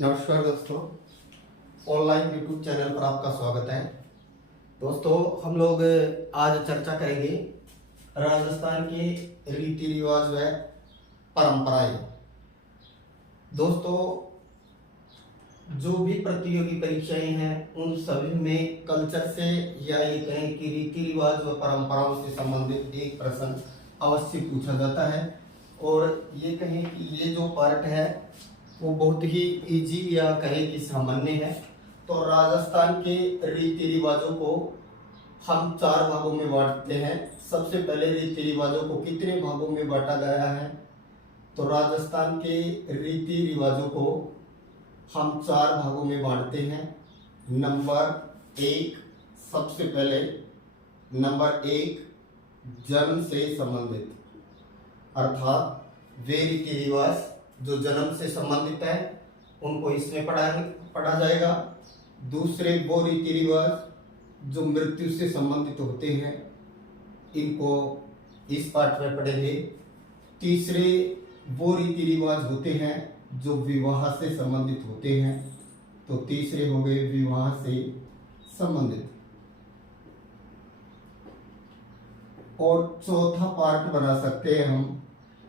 नमस्कार दोस्तों, online YouTube channel पर आपका स्वागत है। दोस्तों, हम लोग आज चर्चा करेंगे राजस्थान के रीति रिवाज व परंपराएं। दोस्तों, जो भी प्रतियोगी परीक्षाएं हैं उन सभी में कल्चर से या ये कहें कि रीति रिवाज व परंपराओं से संबंधित एक प्रश्न अवश्य पूछा जाता है। और ये कहें कि ये जो पार्ट है वो बहुत ही इजी या कहें कि सामान्य है। तो राजस्थान के रीति रिवाजों को हम 4 भागों में बांटते हैं। सबसे पहले रीति रिवाजों को कितने भागों में बांटा गया है? तो राजस्थान के रीति रिवाजों को हम 4 भागों में बांटते हैं। नंबर 1, सबसे पहले नंबर 1, जन्म से संबंधित, अर्थात वे रीति रिवाज जो जन्म से संबंधित है उनको इसमें पढ़ा जाएगा। दूसरे, वो रीति रिवाज जो मृत्यु से संबंधित होते हैं, इनको इस पाठ में पढ़ेंगे। तीसरे, वो रीति रिवाज होते हैं जो विवाह से संबंधित होते हैं, तो तीसरे हो गए विवाह से संबंधित। और चौथा पार्ट बना सकते हैं हम,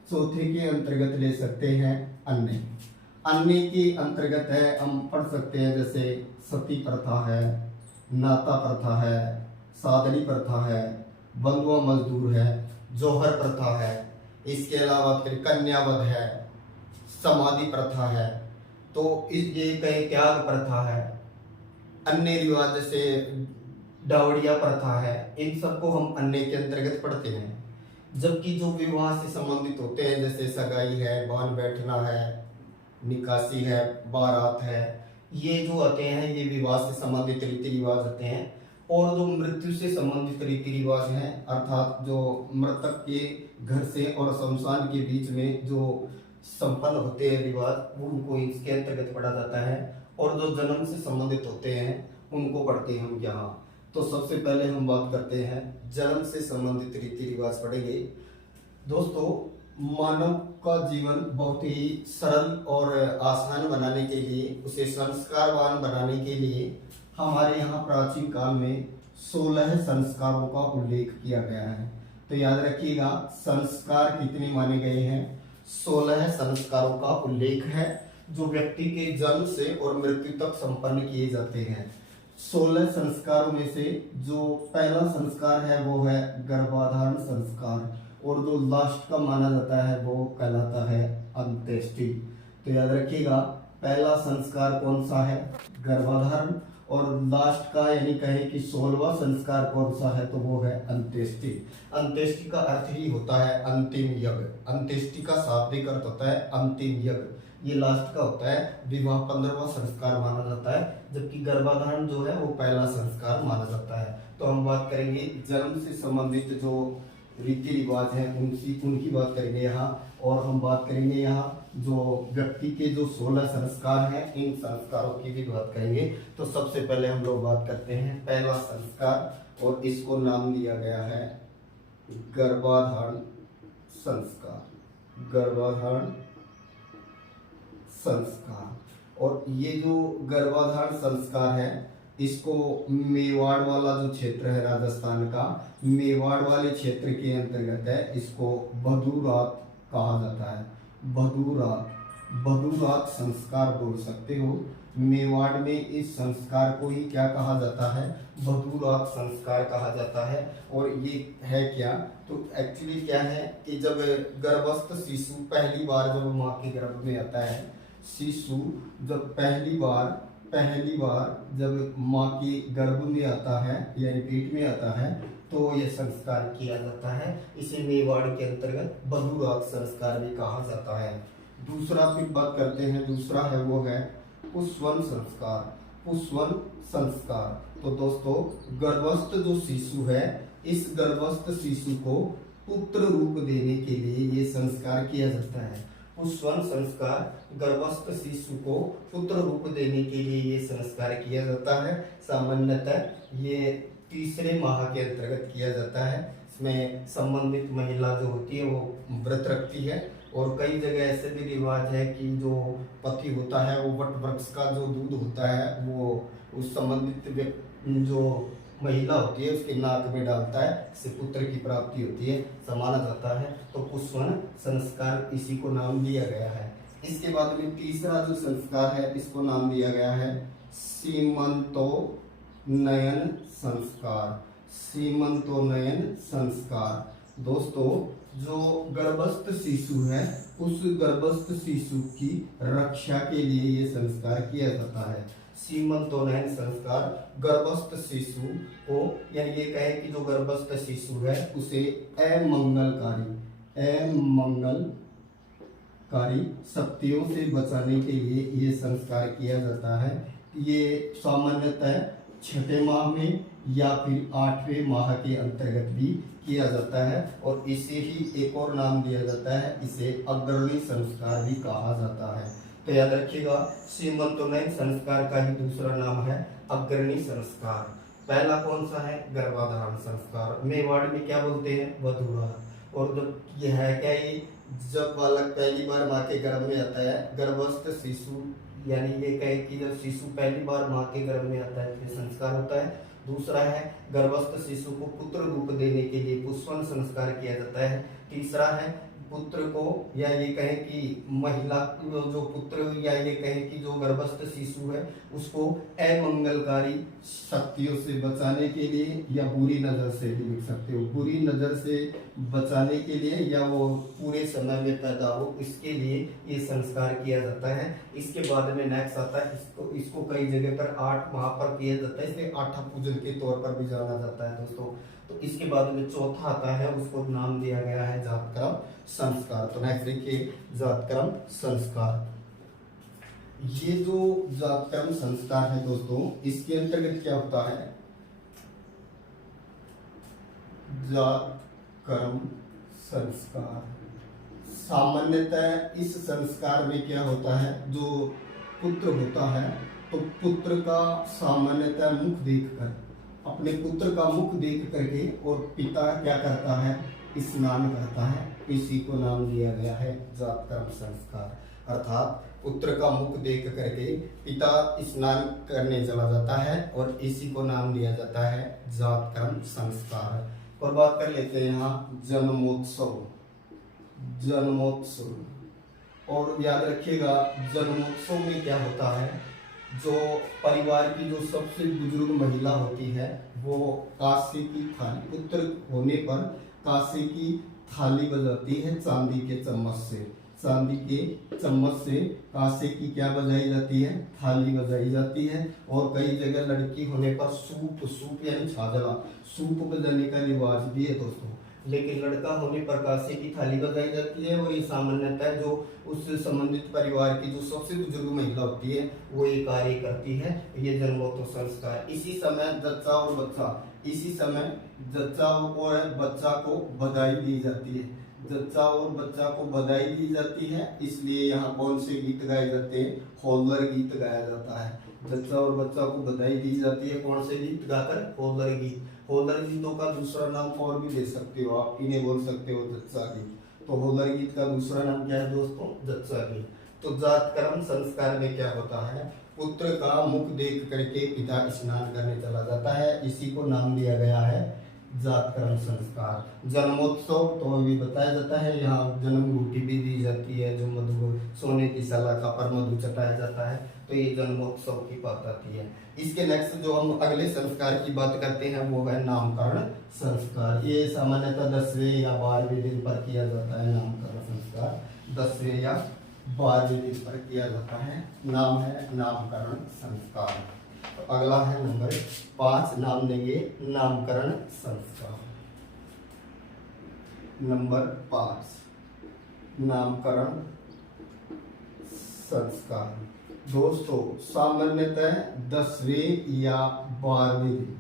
चौथे के अंतर्गत ले सकते हैं अन्य। अन्य के अंतर्गत है हम पढ़ सकते हैं जैसे सती प्रथा है, नाता प्रथा है, सादड़ी प्रथा है, बंधुआ मजदूर है, जौहर प्रथा है, इसके अलावा फिर कन्यावध है, समाधि प्रथा है, तो ये कहीं त्याग प्रथा है। अन्य रिवाज जैसे डावड़िया प्रथा है, इन सबको हम अन्य के अंतर्गत पढ़ते हैं। जबकि जो विवाह से संबंधित होते हैं जैसे सगाई है, बान बैठना है, निकासी है, बारात है, ये जो आते हैं ये विवाह से संबंधित रीति रिवाज होते हैं। और जो मृत्यु से संबंधित रीति रिवाज हैं, अर्थात जो मृतक के घर से और शमशान के बीच में जो संपन्न होते हैं रिवाज, उनको इसके अंतर्गत पढ़ा जाता है। और जो जन्म से संबंधित होते हैं उनको पढ़ते हैं हम यहाँ। तो सबसे पहले हम बात करते हैं जन्म से संबंधित रीति रिवाज पढ़ेंगे। दोस्तों, मानव का जीवन बहुत ही सरल और आसान बनाने के लिए, उसे संस्कारवान बनाने के लिए हमारे यहाँ प्राचीन काल में 16 संस्कारों का उल्लेख किया गया है। तो याद रखिएगा, संस्कार कितने माने गए हैं? 16 संस्कारों का उल्लेख है जो व्यक्ति के जन्म से और मृत्यु तक संपन्न किए जाते हैं। 16 संस्कारों में से जो पहला संस्कार है वो है गर्भाधारण संस्कार, और जो लास्ट का माना जाता है वो कहलाता है अंत्येष्टि। तो याद रखिएगा, पहला संस्कार कौन सा है? गर्भाधारण। और लास्ट का यानी कहे कि 16वां संस्कार कौन सा है? तो वो है अंत्येष्टि। अंत्येष्टि का अर्थ ही होता है अंतिम यज्ञ। अंत्येष्टि का शाब्दिक अर्थ होता है अंतिम यज्ञ। ये लास्ट का होता है। विवाह 15वां संस्कार माना जाता है, जबकि गर्भाधारण जो है वो पहला संस्कार माना जाता है। तो हम बात करेंगे जन्म से संबंधित जो रीति रिवाज हैं उनकी बात करेंगे यहाँ। और हम बात करेंगे यहाँ जो व्यक्ति के जो 16 संस्कार हैं, इन संस्कारों की भी बात करेंगे। तो सबसे पहले हम लोग बात करते हैं पहला संस्कार, और इसको नाम दिया गया है गर्भाधारण संस्कार। गर्भाधारण संस्कार। और ये जो गर्भाधारण संस्कार है, इसको मेवाड़ वाला जो क्षेत्र है राजस्थान का, मेवाड़ वाले क्षेत्र के अंतर्गत है। इसको बधूरात कहा जाता है। बधूरात संस्कार बोल सकते हो। मेवाड़ में इस संस्कार को ही क्या कहा जाता है? बधूरात संस्कार कहा जाता है। और ये है क्या? तो एक्चुअली क्या है कि जब गर्भस्थ शिशु पहली बार जब माँ के गर्भ में आता है, शिशु जब पहली बार जब माँ के गर्भ में आता है यानी पेट में आता है, तो यह संस्कार किया जाता है। इसे मेवाड़ के अंतर्गत बधूरात संस्कार भी कहा जाता है। दूसरा फिर बात करते हैं, दूसरा है वो है पुष्वन संस्कार। पुष्वन संस्कार। तो दोस्तों, गर्भस्थ जो शिशु है, इस गर्भस्थ शिशु को पुत्र रूप देने के लिए ये संस्कार किया जाता है। पुष्वन संस्कार, गर्भस्थ शिशु को पुत्र रूप देने के लिए ये संस्कार किया जाता है। सामान्यतः ये तीसरे माह के अंतर्गत किया जाता है। इसमें संबंधित महिला जो होती है वो व्रत रखती है और कई जगह ऐसे भी रिवाज है कि जो पति होता है वो वट वृक्ष का जो दूध होता है वो उस संबंधित जो महिला होती है उसके नाक में डालता है, इससे पुत्र की प्राप्ति होती है, माना जाता है। तो पुष्पन संस्कार इसी को नाम दिया गया है। इसके बाद में तीसरा जो संस्कार है इसको नाम दिया गया है सीमंतोन्नयन संस्कार। सीमंतोन्नयन संस्कार दोस्तों, जो गर्भस्थ शिशु है उस गर्भस्थ शिशु की रक्षा के लिए ये संस्कार किया जाता है। सीमंतोन्नयन संस्कार गर्भस्थ शिशु को, यानी ये कहे कि जो गर्भस्थ शिशु है उसे अमंगलकारी शक्तियों से बचाने के लिए ये संस्कार किया जाता है। ये सामान्यतः 6ठे माह में या फिर 8वें माह के अंतर्गत भी किया जाता है और इसे ही एक और नाम दिया जाता है, इसे अग्रणी संस्कार भी कहा जाता है। तो याद रखिएगा, सीमंतोन्नयन संस्कार का ही दूसरा नाम है अग्रणी संस्कार। पहला कौन सा है? गर्भाधारण संस्कार। मेवाड़ में क्या बोलते हैं? वधूवर। और जब यह है क्या, ये जब बालक पहली बार माँ के गर्भ में आता है, गर्भस्थ शिशु, यानी ये कहे कि जब शिशु पहली बार माँ के गर्भ में आता है तो संस्कार होता है। दूसरा है गर्भस्थ शिशु को पुत्र रूप देने के लिए पुष्पन संस्कार किया जाता है। तीसरा है पुत्र को, या ये कहें कि महिला जो पुत्र, या ये कहें कि जो गर्भस्थ शिशु है उसको अमंगलकारी शक्तियों से बचाने के लिए, या बुरी नजर से भी लिख सकते हो, बुरी नजर से बचाने के लिए, या वो पूरे समय में पैदा हो इसके लिए ये संस्कार किया जाता है। इसके बाद में नेक्स्ट आता है, इसको कई जगह पर 8 माह पर किया जाता है, इसलिए आठा पूजन के तौर पर भी जाना जाता है दोस्तों। तो इसके बाद में चौथा आता है, उसको नाम दिया गया है जातक्रम संस्कार। तो नेक्स्ट देखिए, जातक्रम संस्कार। ये जो जातक्रम संस्कार है दोस्तों, इसके अंतर्गत क्या होता है? जातक्रम संस्कार सामान्यतः इस संस्कार में क्या होता है, जो पुत्र होता है तो पुत्र का सामान्यतः मुख देखकर, अपने पुत्र का मुख देख करके, और पिता क्या करता है? स्नान करता है, इसी को नाम दिया गया है जातक्रम संस्कार। अर्थात पुत्र का मुख देख करके पिता स्नान करने चला जाता है और इसी को नाम दिया जाता है जातक्रम संस्कार। और बात कर लेते हैं यहाँ जन्मोत्सव। जन्मोत्सव, और याद रखिएगा जन्मोत्सव में क्या होता है, जो परिवार की जो सबसे बुजुर्ग महिला होती है वो कांसे की थाली, पुत्र होने पर कांसे की थाली बजाती है चांदी के चम्मच से। चांदी के चम्मच से कांसे की क्या बजाई जाती है? थाली बजाई जाती है। और कई जगह लड़की होने पर सूप यानी छाजला, सूप बजाने का रिवाज भी है दोस्तों। लेकिन लड़का होने पर कांसे की थाली बजाई जाती है, और ये सामान्यतः जो उस संबंधित परिवार की जो सबसे बुजुर्ग महिला होती है वो ये कार्य करती है। ये जन्मोत्सव संस्कार। इसी समय जच्चा और बच्चा, इसी समय जच्चा और बच्चा को बधाई दी जाती है। जच्चा और बच्चा को बधाई दी जाती है, इसलिए यहाँ कौन से गीत गाए जाते हैं? होल्लर गीत गाया जाता है। जच्चा और बच्चा को बधाई दी जाती है, कौन से गीत गाकर? होल्लर गीत। होल्लर गीतों का दूसरा नाम और भी दे सकते हो आप, इन्हें बोल सकते हो जच्चा गीत। तो होल्लर गीत का दूसरा नाम क्या है दोस्तों? जच्चा गीत। तो जातक्रम संस्कार में क्या होता है? पुत्र का मुख देख करके पिता स्नान करने चला जाता है, इसी को नाम दिया गया है जातक्रम संस्कार। जन्मोत्सव तो अभी बताया जाता है, यहाँ जन्म घूटी भी दी जाती है, जो मधु सोने की सलाखा पर मधु चटाया जाता है, तो ये जन्मोत्सव की बात आती है। इसके नेक्स्ट जो हम अगले संस्कार की बात करते हैं वो है नामकरण संस्कार। ये सामान्यतः 10वें या 12वें दिन पर किया जाता है। नामकरण संस्कार 10वें या 12वें दिन पर किया जाता है, नाम है नामकरण संस्कार। तो अगला है नंबर 5, नाम देंगे नामकरण संस्कार। नंबर 5, नामकरण संस्कार। दोस्तों सामान्यतः 10वें या 12वें दिन,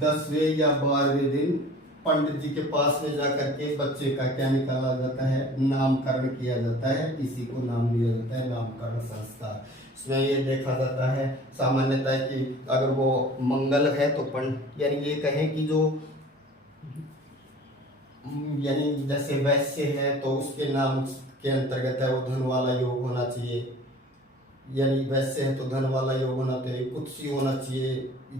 10वें या 12वें दिन पंडित जी के पास में जाकर के बच्चे का क्या निकाला जाता है? नामकरण किया जाता है, इसी को नाम दिया जाता है नामकरण संस्कार। इसमें ये देखा जाता है सामान्यतः कि अगर वो मंगल है तो यानी ये कहें कि जो यानी जैसे वैश्य है तो उसके नाम के अंतर्गत है वो धन वाला योग होना चाहिए, यानी वैसे है तो धन वाला योग होना चाहिए, कुत्सी होना चाहिए,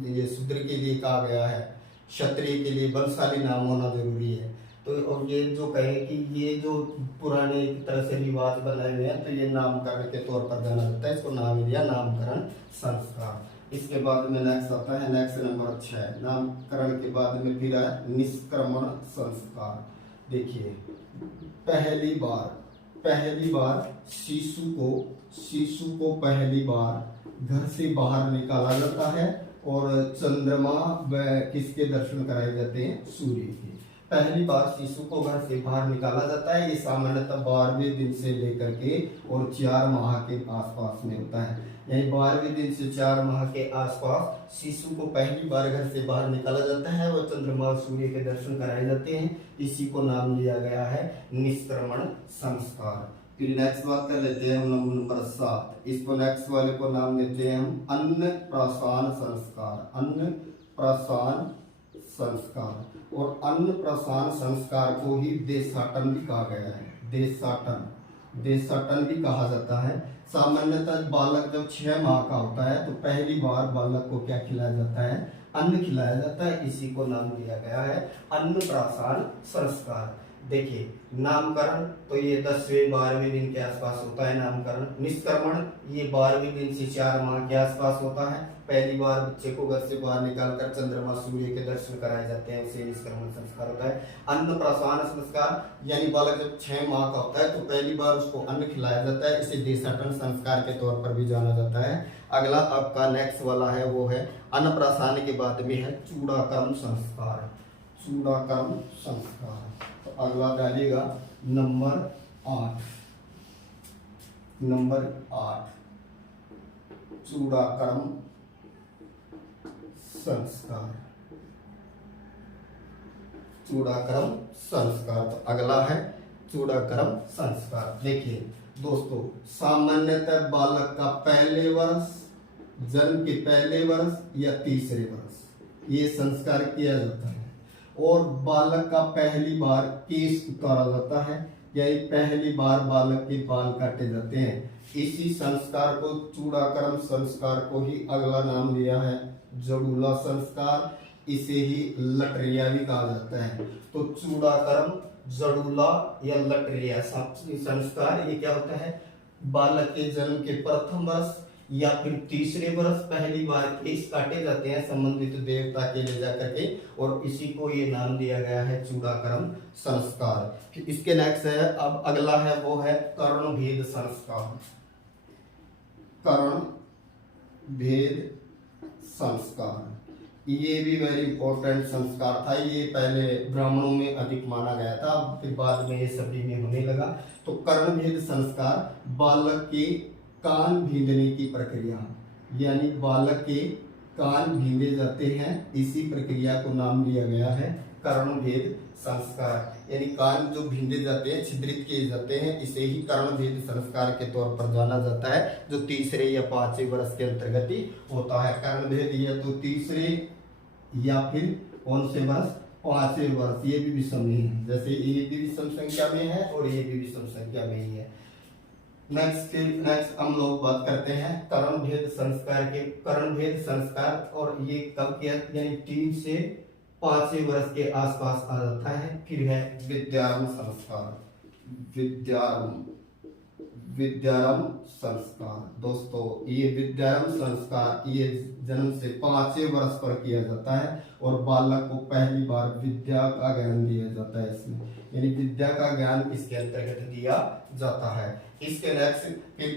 ये शूद्र के लिए कहा गया है, क्षत्रिय के लिए बलशाली नाम होना जरूरी है। तो और ये जो कहे कि ये जो पुराने एक तरह से रिवाज बनाए हुए हैं तो ये नामकरण के तौर पर जाना जाता है, इसको नाम दिया नामकरण संस्कार। इसके बाद में नेक्स्ट आता है, नेक्स्ट नंबर 6, नामकरण के बाद में फिर है निष्क्रमण संस्कार। देखिए पहली बार शिशु को पहली बार घर से बाहर निकाला जाता है और चंद्रमा व किसके दर्शन कराए जाते हैं, सूर्य के। पहली बार शिशु को घर से बाहर निकाला जाता है, ये सामान्यतः 12वें दिन से लेकर के और 4 माह के आसपास में होता है। यानी 12वें दिन से 4 माह के आसपास शिशु को पहली बार घर से बाहर निकाला जाता है और चंद्रमा और सूर्य के दर्शन कराए जाते हैं। इसी को नाम दिया गया है निष्क्रमण संस्कार। फिर नेक्स्ट बात कर लेते हैं हम नंबर 7, इसको नेक्स्ट वाले को नाम देते हैं हम अन्नप्राशन संस्कार। अन्नप्राशन संस्कार और अन्नप्राशन संस्कार को ही देशाटन भी कहा गया है। देशाटन भी कहा जाता है। सामान्यतः बालक जब 6 माह का होता है तो पहली बार बालक को क्या खिलाया जाता है, अन्न खिलाया जाता है। इसी को नाम दिया गया है अन्नप्राशन संस्कार। देखिए नामकरण तो ये 10वें 12वें दिन के आसपास होता है नामकरण। निष्क्रमण ये 12वें दिन से 4 माह के आसपास होता है। पहली बार बच्चे को घर से बाहर निकालकर चंद्रमा सूर्य के दर्शन कराए जाते हैं, उसे निष्क्रमण संस्कार होता है। अन्नप्राशन संस्कार यानी बालक जब 6 माह का होता है तो पहली बार उसको अन्न खिलाया जाता है, इसे देशाटन संस्कार के तौर पर भी जाना जाता है। अगला आपका नेक्स्ट वाला है वो है अन्नप्राशन के बाद में है चूड़ाकर्म संस्कार। चूड़ाकर्म संस्कार तो अगला डालिएगा नंबर 8। चूड़ाकर्म संस्कार। चूड़ाकर्म संस्कार तो अगला है चूड़ाकर्म संस्कार। देखिए दोस्तों सामान्यतः बालक का पहले वर्ष, जन्म के पहले वर्ष या तीसरे वर्ष ये संस्कार किया जाता है और बालक का पहली बार केश उतारा जाता है, यानी पहली बार बालक के बाल काटे जाते हैं। इसी संस्कार को चूड़ाकर्म संस्कार को ही अगला नाम दिया है जड़ूला संस्कार, इसे ही लटरिया भी कहा जाता है। तो चूड़ाकर्म, जड़ूला या लटरिया संस्कार ये क्या होता है, बालक के जन्म के प्रथम वर्ष या फिर तीसरे वर्ष पहली बार केश काटे जाते हैं संबंधित देवता के ले जाकर के और इसी को ये नाम दिया गया है चूड़ाकर्म संस्कार। फिर इसके नेक्स्ट है, अब अगला है वो है कर्ण भेद संस्कार। कर्ण भेद संस्कार ये भी वेरी इंपॉर्टेंट संस्कार था। ये पहले ब्राह्मणों में अधिक माना गया था, फिर बाद में ये सभी में होने लगा। तो कर्ण भेद संस्कार बालक के कान भींगने की प्रक्रिया, यानी बालक के कान भींगे जाते हैं, इसी प्रक्रिया को नाम दिया गया है कर्ण भेद संस्कार। यानी कान जो भींगे जाते हैं, छिद्रित किए जाते हैं, इसे ही कर्ण भेद संस्कार के तौर पर जाना जाता है, जो तीसरे या 5वें वर्ष के अंतर्गत ही होता है। कर्ण भेद या तो तीसरे या फिर कौन से वर्ष, 5वें वर्ष। ये भी विषम नहीं है, जैसे ये भी विषम संख्या में है और ये भी विषम संख्या में ही है। नेक्स्ट हम लोग बात करते हैं कर्ण भेद संस्कार के। कर्ण भेद संस्कार और ये कब किया, यानी 3 से 5वें वर्ष के आसपास आ जाता है। फिर है विद्यारंभ संस्कार। विद्यारंभ संस्कार दोस्तों, ये विद्यारंभ संस्कार ये जन्म से 5वें वर्ष पर किया जाता है और बालक को पहली बार विद्या का ज्ञान दिया जाता है इसमें, यानी विद्या का ज्ञान इसके अंतर्गत दिया जाता है। इसके नेक्स्ट फिर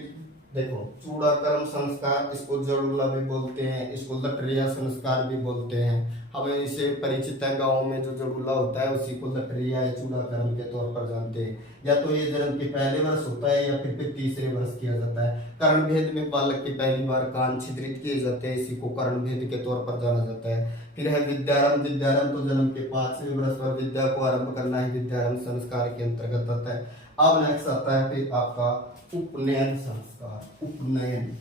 देखो चूड़ाकर्म संस्कार, इसको जड़ूला भी बोलते हैं, इसको लटरिया संस्कार भी बोलते हैं। हमें इसे परिचित है, गाँव में जो जड़ूला होता है उसी को लटरिया या चूड़ाकर्म के तौर पर जानते हैं। या तो ये जन्म के पहले वर्ष होता है या फिर तीसरे वर्ष किया जाता है। कर्ण भेद में बालक की पहली बार कान छिद्रित किए जाते हैं, इसी को कर्ण भेद के तौर पर जाना जाता है। फिर है विद्यारंभ। विद्यारंभ तो जन्म के 5वें वर्ष पर विद्या को आरंभ करना ही विद्यारंभ संस्कार के अंतर्गत आता है। अब नेक्स्ट आता है फिर आपका उपनयन संस्कार। उपनयन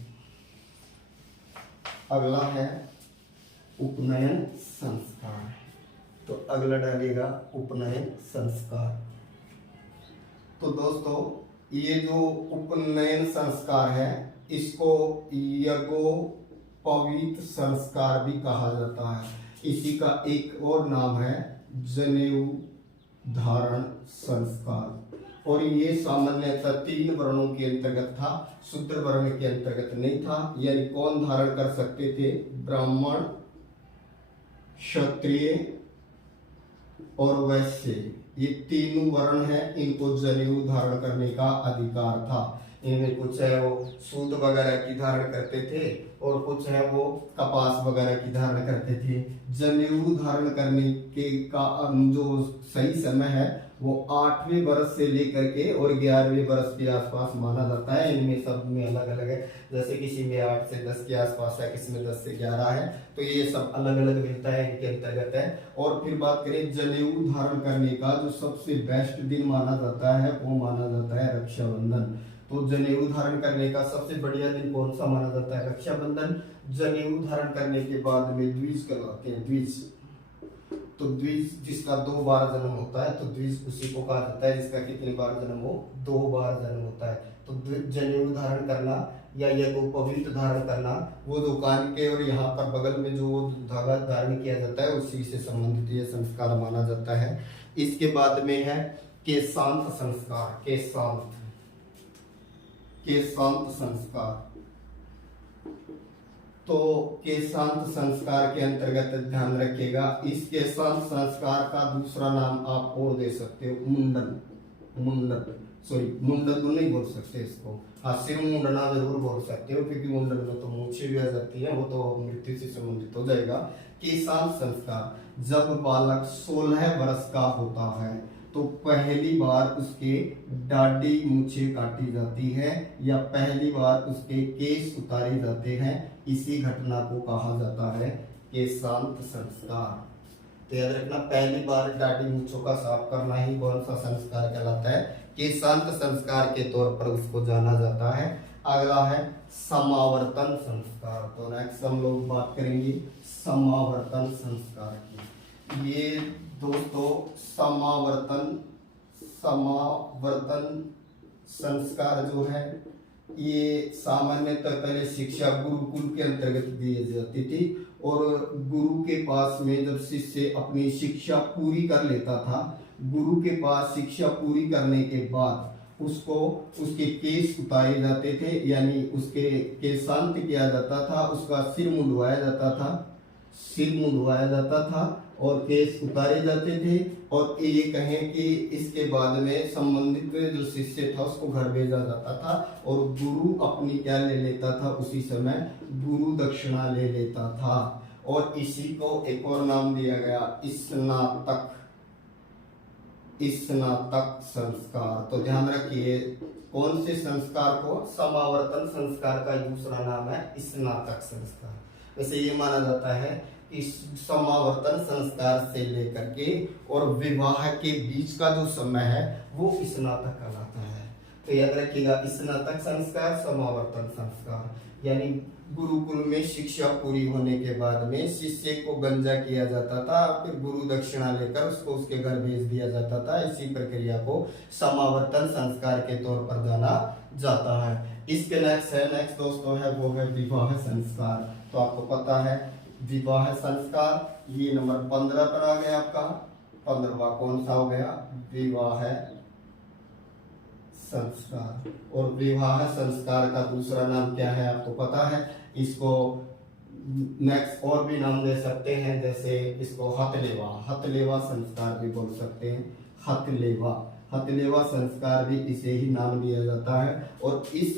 अगला है उपनयन संस्कार। तो अगला डालिएगा उपनयन संस्कार। तो दोस्तों ये जो उपनयन संस्कार है इसको यज्ञोपवीत संस्कार भी कहा जाता है। इसी का एक और नाम है जनेऊ धारण संस्कार। और ये सामान्यतः 3 वर्णों के अंतर्गत था, शूद्र वर्ण के अंतर्गत नहीं था। यानी कौन धारण कर सकते थे? ब्राह्मण, क्षत्रिय और वैश्य, ये 3 वर्ण हैं, इनको जनेऊ धारण करने का अधिकार था। इनमें कुछ है वो सूत वगैरह की धारण करते थे और कुछ है वो कपास वगैरह की धारण करते थे। जनेऊ धारण करने के का जो सही समय है वो 8वें वर्ष से लेकर के और 11वें वर्ष के आसपास माना जाता है। इनमें सब में अलग अलग है, जैसे किसी में 8 से 10 के आसपास है, किसी में 10 से 11 है, तो ये सब अलग अलग मिलता है, इनके अंतर्गत है। और फिर बात करें जनेऊ धारण करने का जो सबसे बेस्ट दिन माना जाता है वो माना जाता है रक्षाबंधन। तो जनेऊ धारण करने का सबसे बढ़िया दिन कौन सा माना जाता है? रक्षाबंधन। जनेऊ धारण करने के बाद में द्विज कहलाते हैं, द्विज। तो द्विज जिसका 2 बार जन्म होता है तो द्विज उसी को कहा जाता है जिसका कितनी बार जन्म हो? 2 बार जन्म होता है। तो जनेऊ धारण करना या यज्ञोपवीत धारण करना, वो जो कान के और यहाँ पर बगल में जो धागा धारण किया जाता है उसी से संबंधित ये संस्कार माना जाता है। इसके बाद में है केशांत संस्कार। केशांत संस्कार, तो केशांत संस्कार के अंतर्गत ध्यान रखिएगा, इस केशांत संस्कार का दूसरा नाम आप और दे सकते हो मुंडन। मुंडन तो नहीं बोल सकते इसको, हाँ सिर मुंडना जरूर बोल सकते हो, क्योंकि मुंडन में तो मूछें भी आ जाती है, वो तो मृत्यु से संबंधित हो जाएगा। केशांत संस्कार, जब बालक 16 वर्ष का होता है तो पहली बार उसके दाढ़ी मूछें काटी जाती है या पहली बार उसके केश उतारे जाते हैं, इसी घटना को कहा जाता है केशांत संस्कार। तो याद रखना, पहली बार दाढ़ी मूछों का साफ करना ही कौन सा संस्कार कहलाता है? केशांत संस्कार के तौर पर उसको जाना जाता है। अगला है समावर्तन संस्कार। तो नेक्स्ट हम लोग बात करेंगे समावर्तन संस्कार की। ये दोस्तों समावर्तन संस्कार जो है ये सामान्यतः पहले शिक्षा गुरुकुल के अंतर्गत दी जाती थी, और गुरु के पास में जब शिष्य अपनी शिक्षा पूरी कर लेता था, गुरु के पास शिक्षा पूरी करने के बाद उसको उसके केश उतारे जाते थे, यानी उसके केशांत किया जाता था, उसका सिर मुंडवाया जाता था और केश उतारे जाते थे। और ये कहें कि इसके बाद में संबंधित जो शिष्य था उसको घर भेजा जाता था और गुरु अपनी क्या ले लेता था? उसी समय गुरु दक्षिणा ले लेता था। और इसी को एक और नाम दिया गया स्नातक संस्कार। तो ध्यान रखिए, कौन से संस्कार को? समावर्तन संस्कार का दूसरा नाम है स्नातक संस्कार। वैसे ये माना जाता है इस समावर्तन संस्कार से लेकर के और विवाह के बीच का जो समय है वो स्नातक कहलाता है। तो याद रखिएगा, स्नातक संस्कार, समावर्तन संस्कार, यानी गुरुकुल में शिक्षा पूरी होने के बाद में शिष्य को गंजा किया जाता था, फिर गुरु दक्षिणा लेकर उसको उसके घर भेज दिया जाता था। इसी प्रक्रिया को समावर्तन संस्कार के तौर पर जाना जाता है। इसके नेक्स्ट दोस्तों है वो है विवाह संस्कार। तो आपको पता है विवाह संस्कार, ये नंबर 15 पर आ गया आपका। 15वां कौन सा हो गया? विवाह संस्कार। और विवाह संस्कार का दूसरा नाम क्या है आपको पता है? इसको नेक्स्ट और भी नाम दे सकते हैं, जैसे इसको हथलेवा संस्कार भी बोल सकते हैं। हथलेवा संस्कार भी इसे ही नाम दिया जाता है। और इस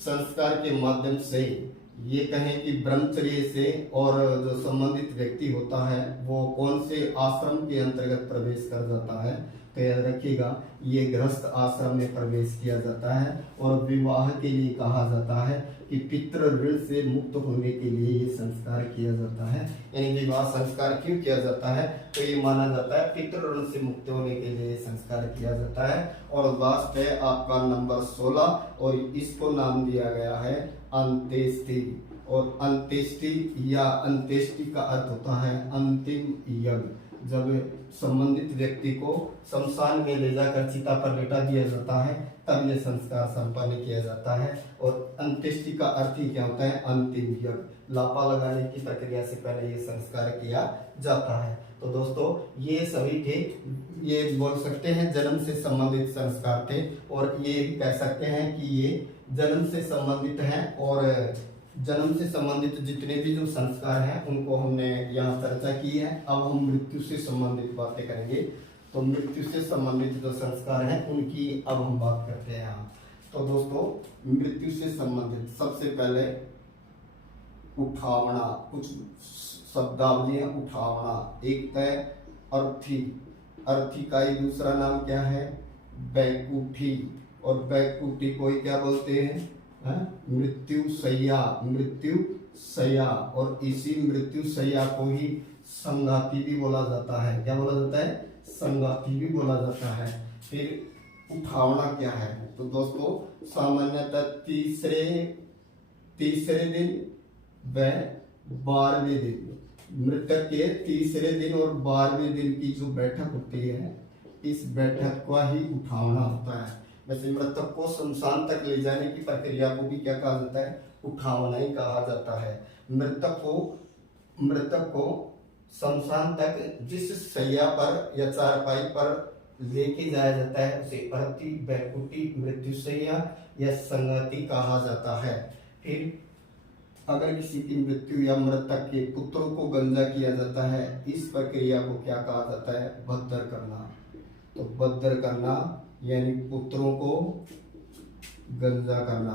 संस्कार के माध्यम से ये कहें कि ब्रह्मचर्य से और जो संबंधित व्यक्ति होता है वो कौन से आश्रम के अंतर्गत प्रवेश कर जाता है? तो याद रखिएगा, ये गृहस्थ आश्रम में प्रवेश किया जाता है। और विवाह के लिए कहा जाता है कि पितृ ऋण से मुक्त होने के लिए ये संस्कार किया जाता है। यानी विवाह संस्कार क्यों किया जाता है? तो ये माना जाता है पितृ ऋण से मुक्त होने के लिए संस्कार किया जाता है। और लास्ट है आपका नंबर 16, और इसको नाम दिया गया है अंत्येष्टि। और अंत्येष्टि या अंत्येष्टि का अर्थ होता है अंतिम यज्ञ। जब संबंधित व्यक्ति को शमशान में ले जाकर चिता पर लेटा दिया जाता है तब ये संस्कार संपन्न किया जाता है। और अंत्येष्टि का अर्थ ही क्या होता है? अंतिम यज्ञ। लापा लगाने की प्रक्रिया से पहले ये संस्कार किया जाता है। तो दोस्तों ये सभी थे, ये बोल सकते हैं जन्म से संबंधित संस्कार थे, और ये कह सकते हैं कि ये जन्म से संबंधित हैं। और जन्म से संबंधित जितने भी जो संस्कार हैं उनको हमने यहाँ चर्चा की है। अब हम मृत्यु से संबंधित बातें करेंगे। तो मृत्यु से संबंधित जो संस्कार हैं उनकी अब हम बात करते हैं यहाँ। तो दोस्तों मृत्यु से संबंधित सबसे पहले उठावना, कुछ शब्दावलियां उठावना। एक तय अर्थी, अर्थी का ही दूसरा नाम क्या है? बैकुठी। और बैकुठी को ही क्या बोलते हैं? मृत्यु शैया, मृत्यु शैया। और इसी मृत्यु शैया को ही संगाति भी बोला जाता है। क्या बोला जाता है? संगाति भी बोला जाता है। फिर उठावना क्या है? तो दोस्तों सामान्यतः तीसरे दिन व 12वें दिन, मृतक के तीसरे दिन और 12वें दिन की जो बैठक होती है, इस बैठक का ही उठावना होता है। वैसे मृतक को शमशान तक ले जाने की प्रक्रिया को भी क्या कहा जाता है? उठावना ही कहा जाता है। मृतक को शमशान तक जिस शैया पर या चारपाई पर लेके जाया जाता है उसे अर्थी, बैकुटी, मृत्युशैया या संगति कहा जाता है। फिर अगर किसी की मृत्यु या मृतक के पुत्रों को गंजा किया जाता है, इस प्रक्रिया को क्या कहा जाता है? बद्दर करना। तो बद्दर करना यानी पुत्रों को गंजा करना,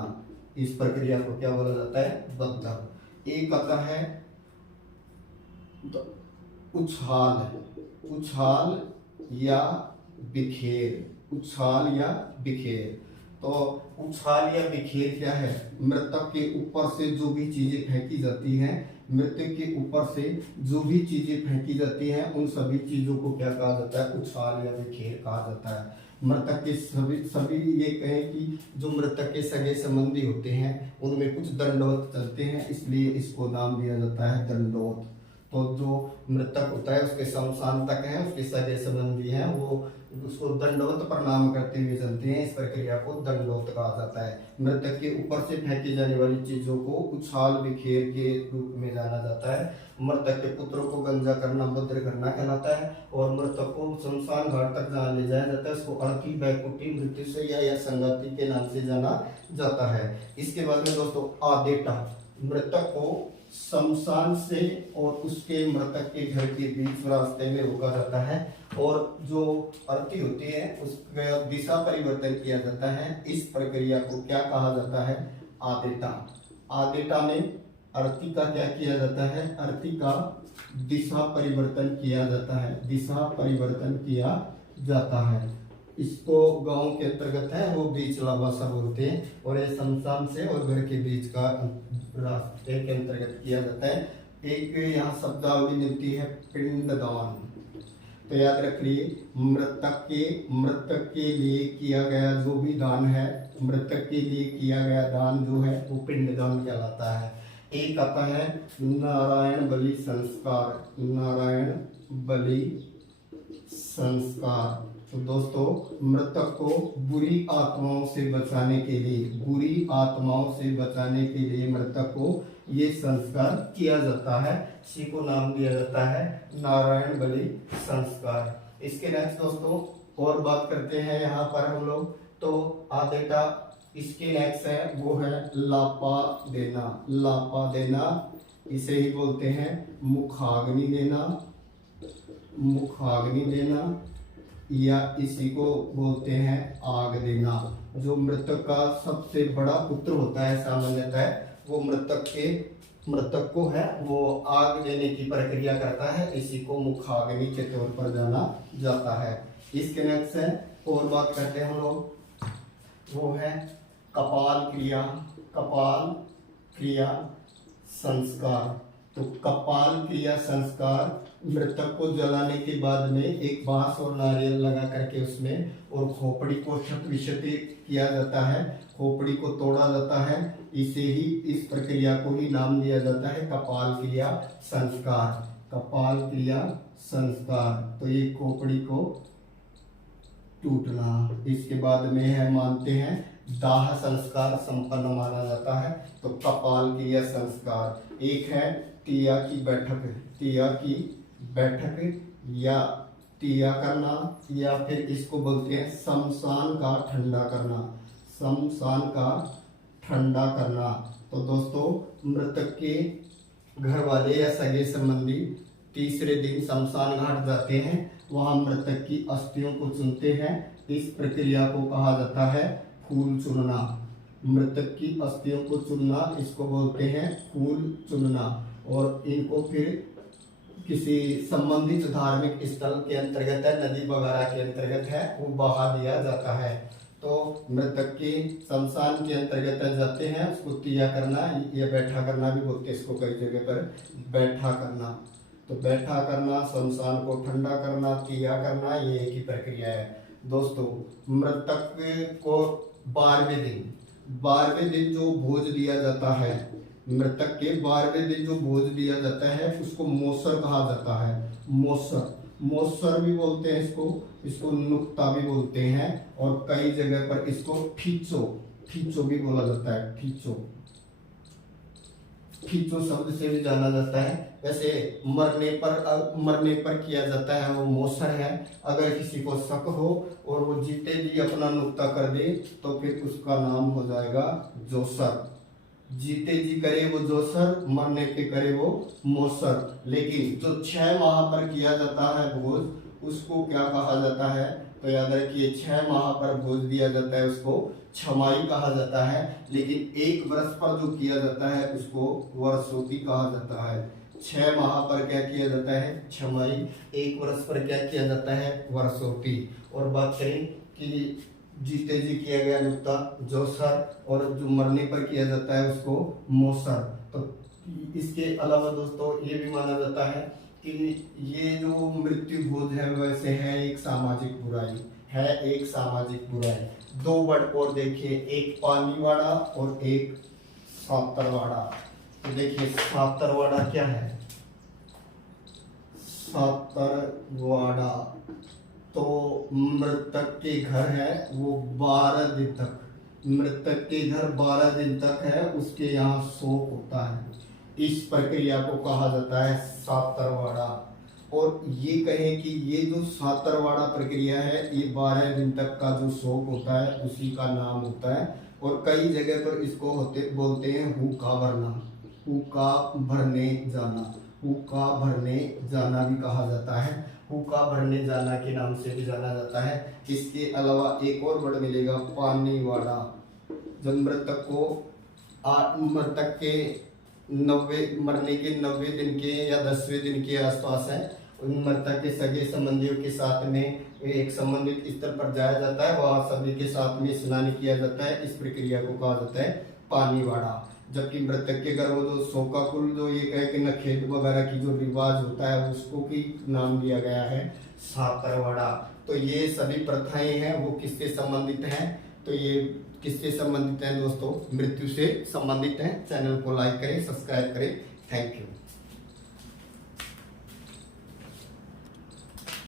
इस प्रक्रिया को क्या बोला जाता है? बद्दर। एक आता है उछाल, उछाल या बिखेर, उछाल या बिखेर। तो उछाल या बिखेर क्या है? मृतक के ऊपर से जो भी चीजें फेंकी जाती हैं, मृतक के ऊपर से जो भी चीजें फेंकी जाती हैं उन सभी चीजों को क्या कहा जाता है? उछाल या बिखेर कहा जाता है। मृतक के सभी ये कहें कि जो मृतक के सगे संबंधी होते हैं उनमें कुछ दंडवत चलते हैं, इसलिए इसको नाम दिया जाता है दंडवत। तो जो मृतक होता है उसके शमशान तक है, उसके सगे संबंधी हैं, वो उसको दंडवत प्रणाम करते हुए चलते हैं। इस प्रक्रिया को दंडवत कहा जाता है। मृतक के ऊपर से फेंकी जाने वाली चीजों को उछाल बिखेर के रूप में जाना जाता है। मृतक के पुत्रों को गंजा करना बद्र करना कहलाता है। और मृतक को शमशान घाट तक जहाँ ले जाया जाता है उसको अर्थी, बैकुटी, मृत्युशैया या संगति के नाम से जाना जाता है। इसके बाद में दोस्तों आदेटा, मृतक को शमशान से और उसके मृतक के घर के बीच रास्ते में रोका जाता है और जो अर्थी होती है उसका दिशा परिवर्तन किया जाता है। इस प्रक्रिया को क्या कहा जाता है? आदेटा। आदेटा में अर्थी का क्या किया जाता है? अर्थी का दिशा परिवर्तन किया जाता है, दिशा परिवर्तन किया जाता है। इसको गांव के अंतर्गत है वो बीचला भाषा बोलते हैं, और ये शमशान से और घर के बीच का रास्ते के अंतर्गत किया जाता है। एक यहाँ शब्दावली मिलती है पिंडदान। तो याद रखिए मृतक के लिए किया गया जो भी दान है, मृतक के लिए किया गया दान जो है वो पिंडदान कहलाता है। एक आता है नारायण बलि संस्कार, नारायण बलि संस्कार। तो दोस्तों मृतक को बुरी आत्माओं से बचाने के लिए, बुरी आत्माओं से बचाने के लिए मृतक को ये संस्कार किया जाता है। इसी को नाम दिया जाता है नारायण बलि संस्कार। इसके नेक्स्ट दोस्तों और बात करते हैं यहाँ पर हम लोग। तो आदेटा, इसके नेक्स्ट है वो है लापा देना। लापा देना इसे ही बोलते हैं मुखाग्नि देना, मुखाग्नि देना या इसी को बोलते हैं आग देना। जो मृतक का सबसे बड़ा पुत्र होता है सामान्यतः वो मृतक को है वो आग देने की प्रक्रिया करता है, इसी को मुखाग्नि के तौर पर जाना जाता है। इसके नेक्स्ट है और बात करते हैं हम लोग, वो है कपाल क्रिया, कपाल क्रिया संस्कार। तो कपाल क्रिया संस्कार मृतक को जलाने के बाद में एक बांस और नारियल लगा करके उसमें और खोपड़ी को क्षत विक्षत किया जाता है, खोपड़ी को तोड़ा जाता है। इसे ही इस प्रक्रिया को ही नाम दिया जाता है कपाल क्रिया संस्कार। कपाल क्रिया संस्कार, तो ये खोपड़ी को टूटना। इसके बाद में है मानते हैं दाह संस्कार संपन्न माना जाता है, तो कपाल क्रिया संस्कार। एक है तिया की बैठक, तिया की बैठक या तिया करना, या फिर इसको बोलते हैं शमशान का ठंडा करना, शमशान का ठंडा करना। तो दोस्तों मृतक के घर वाले या सगे संबंधी तीसरे दिन शमशान घाट जाते हैं, वहां मृतक की अस्थियों को चुनते हैं। इस प्रक्रिया को कहा जाता है फूल चुनना। मृतक की अस्थियों को चुनना इसको बोलते हैं फूल चुनना, और इनको फिर किसी संबंधित धार्मिक स्थल के अंतर्गत है, नदी वगैरह के अंतर्गत है, वो बहा दिया जाता है। तो मृतक के शमशान के अंतर्गत जाते हैं, उसको तिया करना या बैठा करना भी बोलते हैं, इसको कई जगह पर बैठा करना। तो बैठा करना, शमशान को ठंडा करना, तिया करना, ये एक ही प्रक्रिया है। दोस्तों मृतक को 12वें दिन जो भोज दिया जाता है, मृतक के 12वें दिन जो भोज दिया जाता है उसको मोसर कहा जाता है। मोसर भी बोलते हैं इसको नुक्ता भी बोलते हैं, और कई जगह पर इसको फीचो भी बोला जाता है। फीचो शब्द से भी जाना जाता है। वैसे मरने पर किया जाता है वो मोसर है। अगर किसी को शक हो और वो जीते जी अपना नुक्ता कर दे तो फिर उसका नाम हो जाएगा जोसर। जीते जी करे वो जोसर, मरने पे करे वो मोसर। लेकिन जो 6 माह पर किया जाता है भोज, उसको क्या कहा जाता है? तो याद रखिए 6 माह पर भोज दिया जाता है उसको छमाई कहा जाता है। लेकिन 1 वर्ष पर जो किया जाता है उसको वर्षोती कहा जाता है। 6 माह पर क्या किया जाता है? छमाई। 1 वर्ष पर क्या किया जाता है? वर्षोती। और बात करें कि जीते जी किया गया नुक्ता जोसर, और जो मरने पर किया जाता है उसको मोसर। तो इसके अलावा दोस्तों ये भी माना जाता है कि ये जो मृत्यु भोज है वैसे है एक सामाजिक बुराई। 2 वर्ड और देखिए, एक पानीवाड़ा और एक सातरवाड़ा। तो देखिए सातरवाड़ा क्या है? सातरवाड़ा तो मृतक के घर है वो 12 दिन तक, मृतक के घर 12 दिन तक है, उसके यहाँ शोक होता है। इस प्रक्रिया को कहा जाता है सातरवाड़ा। और ये कहें कि ये जो सातरवाड़ा प्रक्रिया है ये 12 दिन तक का जो शोक होता है उसी का नाम होता है। और कई जगह पर इसको बोलते हैं हुक्का भरना, हुक्का भरने जाना भी कहा जाता है। हुक्का भरने जाना के नाम से भी जाना जाता है। इसके अलावा एक और वर्ड मिलेगा पानीवाड़ा। जब मृतक के मरने के 90 दिन के या 10वें दिन के आसपास है, उन मृतक के सगे संबंधियों के साथ में एक संबंधित स्थल पर जाया जाता है, वहां सभी के साथ में स्नान किया जाता है। इस प्रक्रिया को कहा जाता है पानीवाड़ा। जबकि मृतक के घर वो जो शोकाकुल जो ये कहे कि नखेद वगैरह की जो रिवाज होता है उसको भी नाम दिया गया है सातरवाड़ा। तो ये सभी प्रथाएं हैं वो किससे संबंधित हैं? तो ये किससे संबंधित हैं दोस्तों? मृत्यु से संबंधित हैं। चैनल को लाइक करें, सब्सक्राइब करें। Thank you.